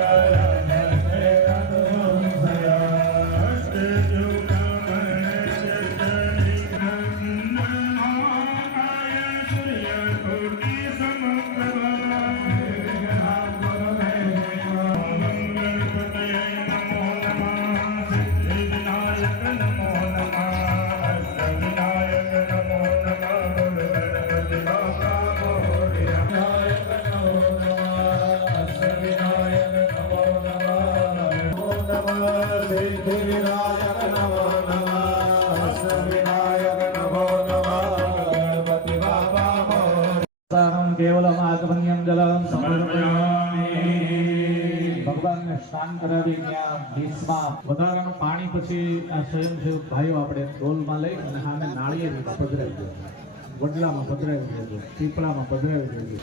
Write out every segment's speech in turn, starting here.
Yeah. ભગવાનને સ્નાન કરાવી ત્યાં ભીસમાં વધારાનું પાણી પછી આ સ્વયંસેવક ભાઈઓ આપણે ડોલમાં લઈ અને સામે નાળીએ પધરાવી દઈએ પધરાવી દઈએ પીપળામાં પધરાવી દઈએ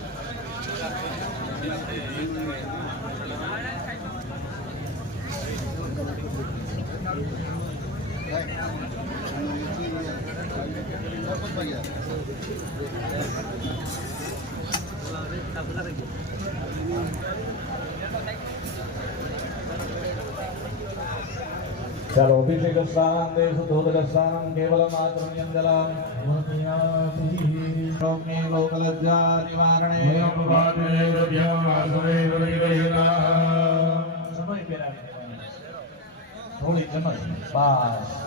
ચાલો અભિષેક સ્નાન દેશ ધોદક સ્નાન કેવલ સૌમ્ય લોકલજ્જા નિવારણે થોડી ચમચ પાસ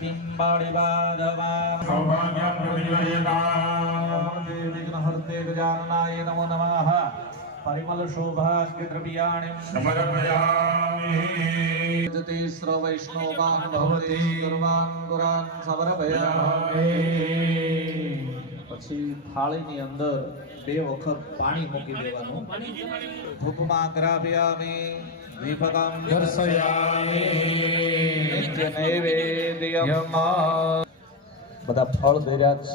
બિંબાળી બાદવા વિઘ્નહર્તે ગજાનનાય નમો નમઃ પરિમલ શોભાગ્ય દ્રવ્યાણિ જતે સ્ર વૈષ્ણવાન ભવતે સર્વાન પુરાન સમર્પયામિ પછી થાળીની અંદર બે વખત પાણી મૂકી દેવાનું. ધૂપમાં ગ્રાભ્યામિ દીપકમ દર્શયામિ. નિત્ય બધા ફળ દર્યા છે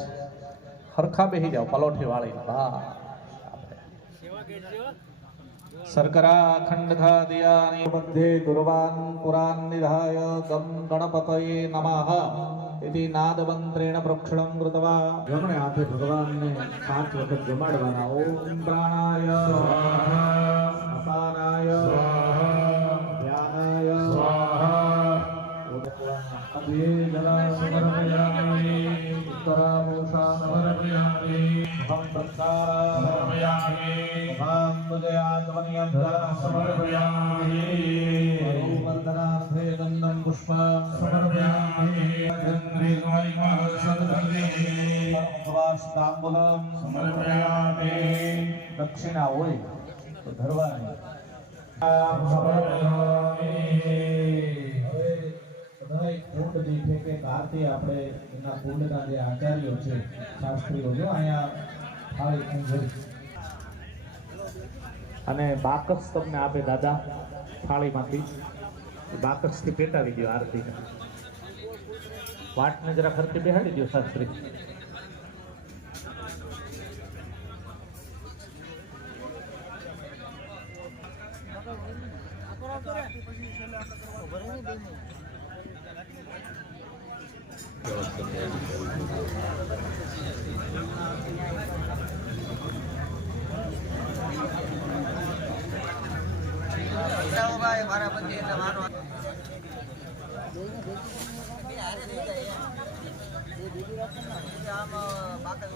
હરખા બેહી જાઓ, પલોઠી વાળી. હા સેવા કે ખંડ ખાદિયાની મધ્યે ગુરવાન પુરાન નિધાય ગમ ગણપતયે નમઃ इति નાદ મંત્રેણ પ્રક્ષણમ કૃતવા જમણે હાથે ભગવાનને પાંચ વખત જમાડવાના ઓમ પ્રાણાય અપાનાય ધ્યાનાય દક્ષિણા હોય તો ધરવાની હવે બધાય કુંડ દેખે કે આરતી આપણે એના કુંડના જે આચાર્યો છે શાસ્ત્રીઓ જો અહીંયા થાળી કુંડ અને બાકસ તમને આપે દાદા થાળીમાંથી બાકસથી પેટાવી દો વાટ ને જરા ફરતી બેહાડી દો શાસ્ત્રી Thank you. બારાબંકી એટલે મારો આમ બાકી